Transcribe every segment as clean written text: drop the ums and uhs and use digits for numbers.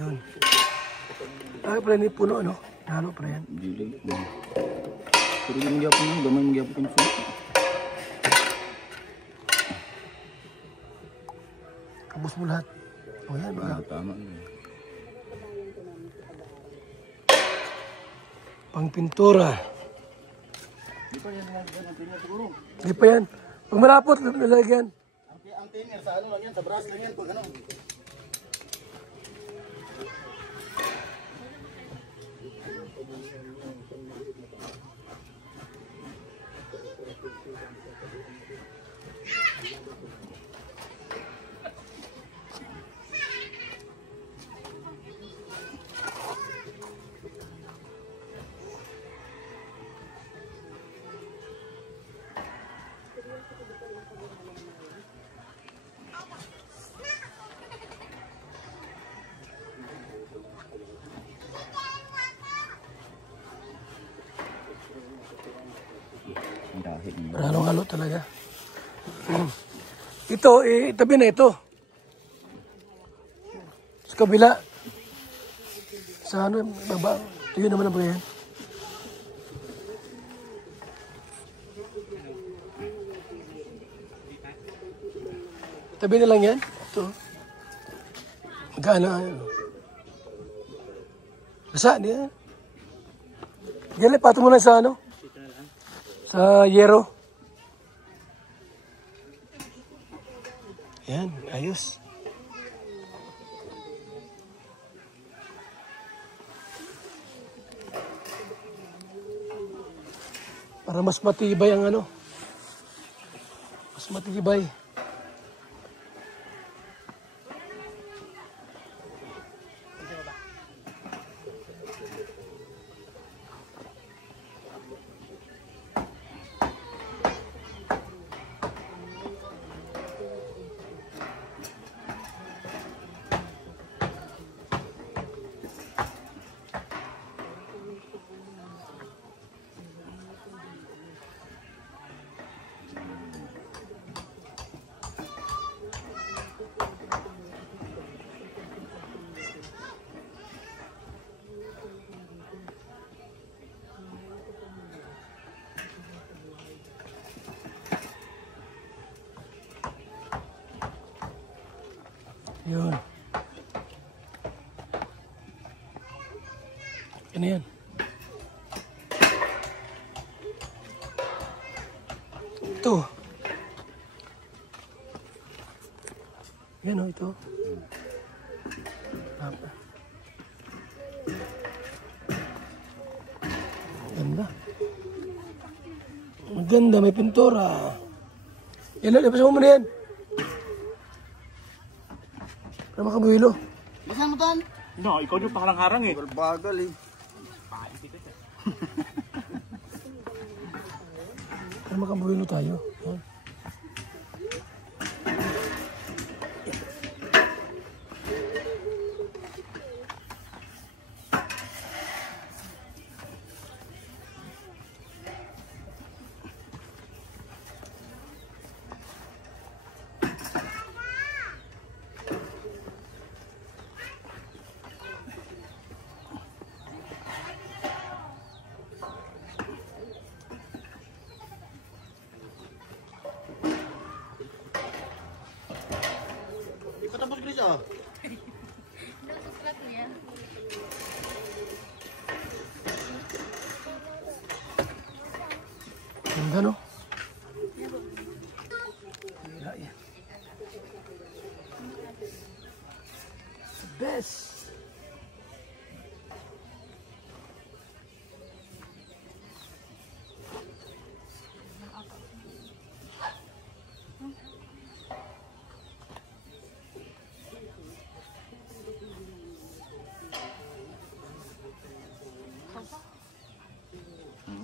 Yun. Ay, pala ni puno, ano? Nalo pala yan. Dili. Pero yung magyapon mo, damay magyapon ko. Kabos mo lahat. O yan, baka. Tama. Pang pintura. Di pa yan nalagyan ang tiner siguro. Di pa yan. Pag malapot, lalagyan. Ang tiner sa ano lang yan, sa brass lang yan. Pag ano. Halo-halo talaga. Ito, tabi na ito. Sa kabila. Sa ano, baba. Ito yun naman ang yan. Tabi na lang yan. Ito. Magkano. Basa, di yan. Yan, patong mo lang sa ano. Sa yero. Yan, ayos. Para mas matibay ang ano. Mas matibay. Yun. Ano yan? Ito. Yan o, ito. Ganda. Maganda, may pintura. Yan o, lapasan mo na yan. Para makabuhilo. Basahan mo tan? No, ikaw yung pakalang-harang eh. Bagal eh. Para makabuhilo tayo. Patapos Chris ah. Ganda no? Best!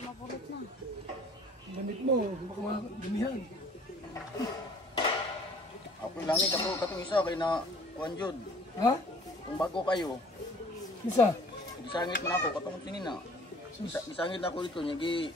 Mapulot na. Damit mo, baka madamihan. Ako lang eh, katong isa kay na kuan jud. Ha? Kung bago kayo, Isa? gisangit man ako katong sinina. Gisangit na ako dito, nyagi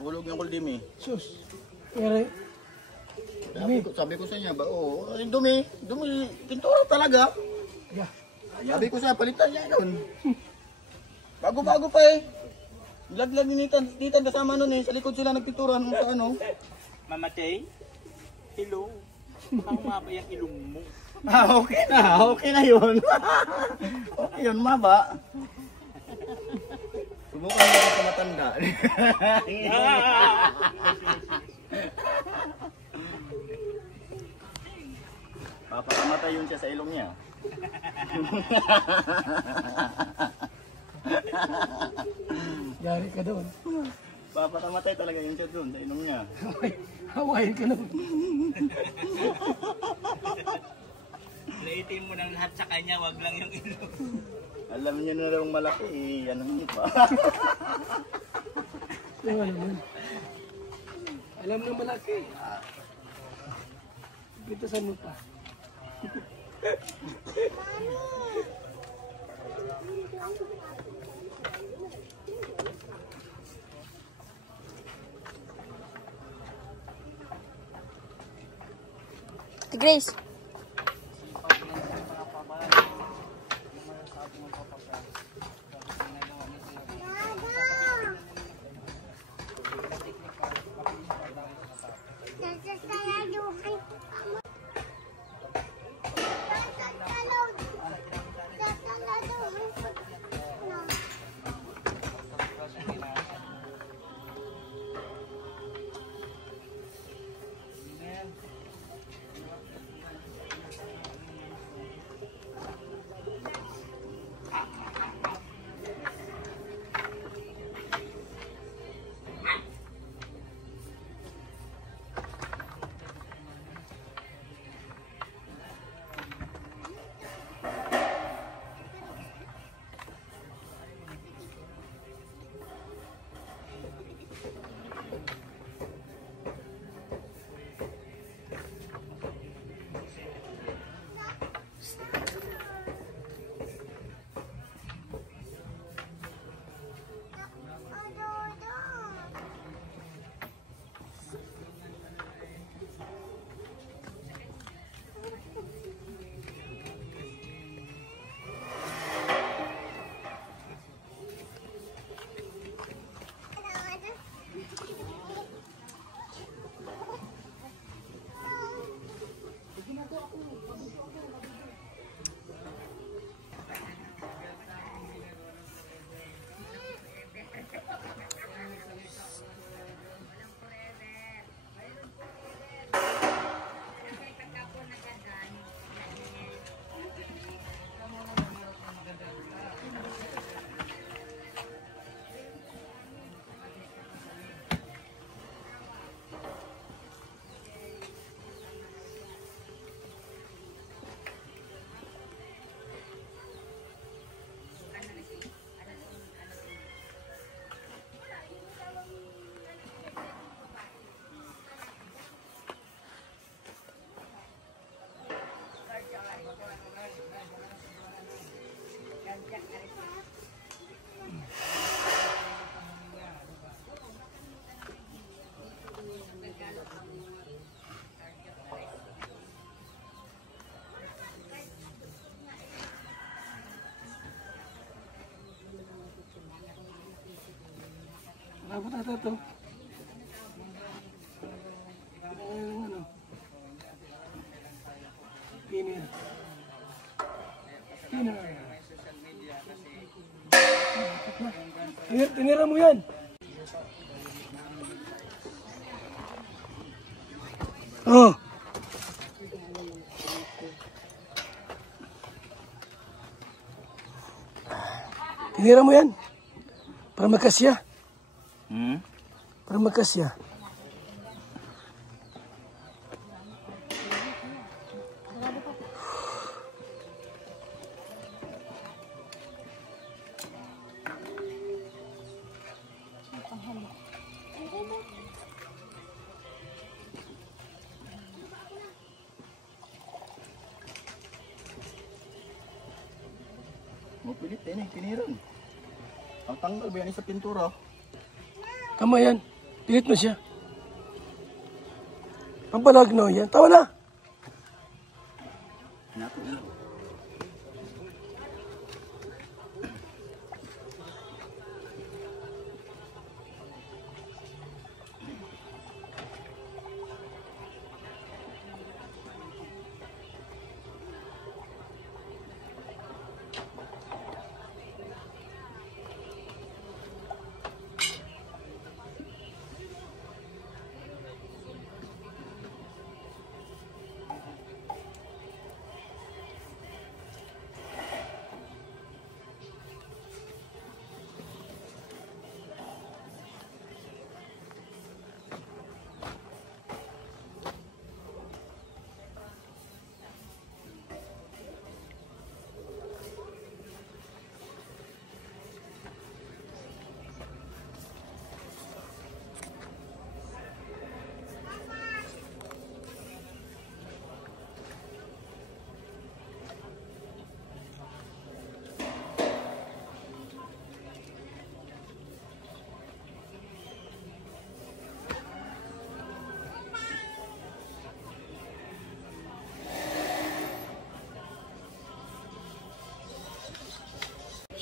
tulog ng kuldimi. Sus. Pero, Sabi ko sa niya ba, oh, ay, dumi, pintura talaga. yeah. Sabi ko siya, palitan niya yun. Bago-bago pa eh. Laglag ni Nitan kasama nun eh. Sa likod sila nagpinturan sa ano. Mamatay? Hello? Ang maba yung ilong mo. Okay na. Okay na yun. Okay yun, maba. Subukan mo sa matanda. Papakamatay yun siya sa ilong niya. Yari ka doon. Papakamatay talaga yun siya doon sa ilong niya. Hawain ka na. Laitin mo ng lahat sa kanya, wag lang yung ilong. Alam niyo na lang malaki eh. Ano niyo pa? Yung naman. Alam na malaki. Pitasan mo pa. Ate Grace. Abot ata to. Ano? Pinir. Pinir. Tinira mo yan. Oh. Tinira mo yan. Para magkasya. Para magkasya. Pilit yan eh, piniran. Ang tanggal ba yan sa pintura? Tama yan. Pilit mo siya. Pampalag no yan. Tawa na.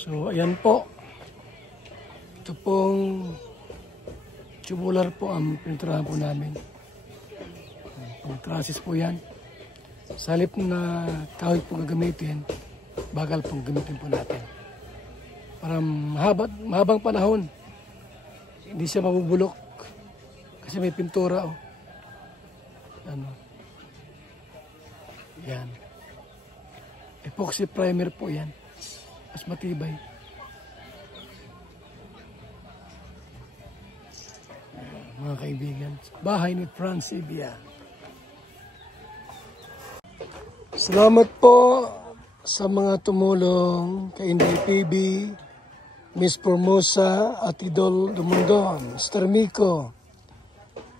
So, ayan po. Ito pong tubular po ang pininturahan po namin. Pang-trasis po yan. Sa halip na kahoy po gagamitin, bagal pong gamitin po natin. Para mahabang panahon, hindi siya mabubulok. Kasi may pintura. Oh. Ano. Yan. Epoxy primer po yan. Mas matibay. Mga kaibigan, bahay ni Franz Ibia. Salamat po sa mga tumulong kay Inday PB, Miss Formosa at Idol Dumundon, Mr. Miko,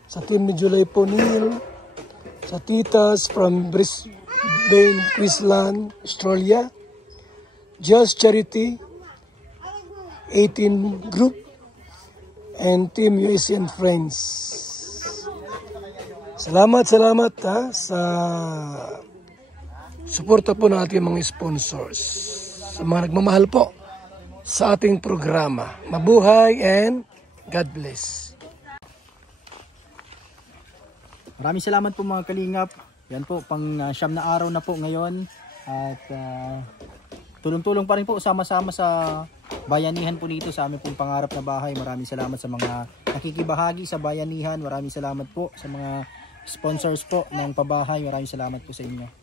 sa team ni July Ponil, sa titas from Brisbane, Queensland, Australia, Just Charity, 18 Group, and Team USA and Friends. Salamat ha, sa suporta po ng ating mga sponsors. Sa mga nagmamahal po sa ating programa. Mabuhay and God bless. Maraming salamat po mga kalingap. Yan po, pang siyam na araw na po ngayon. At tulong-tulong pa rin po sama-sama sa bayanihan po dito sa aming pong pangarap na bahay. Maraming salamat sa mga nakikibahagi sa bayanihan. Maraming salamat po sa mga sponsors po ng pabahay. Maraming salamat po sa inyo.